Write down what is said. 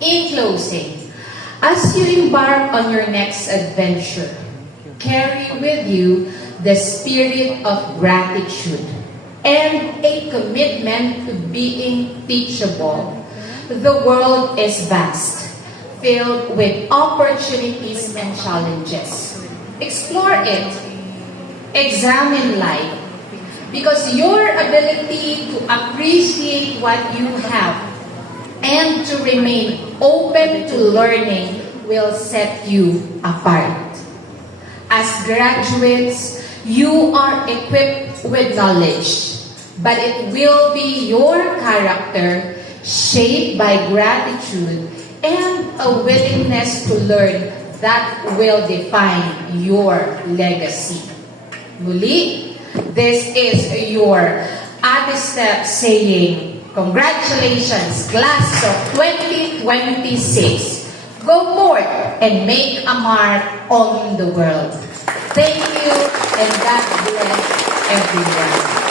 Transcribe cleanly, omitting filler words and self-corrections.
In closing, as you embark on your next adventure, carry with you the spirit of gratitude and a commitment to being teachable. The world is vast, filled with opportunities and challenges. Explore it. Examine life. Because your ability to appreciate what you have and to remain open to learning will set you apart. As graduates, you are equipped with knowledge, but it will be your character shaped by gratitude and a willingness to learn that will define your legacy. Muli, this is your Adistep saying, congratulations, class of 2026. Go forth and make a mark on the world. Thank you, and God bless everyone.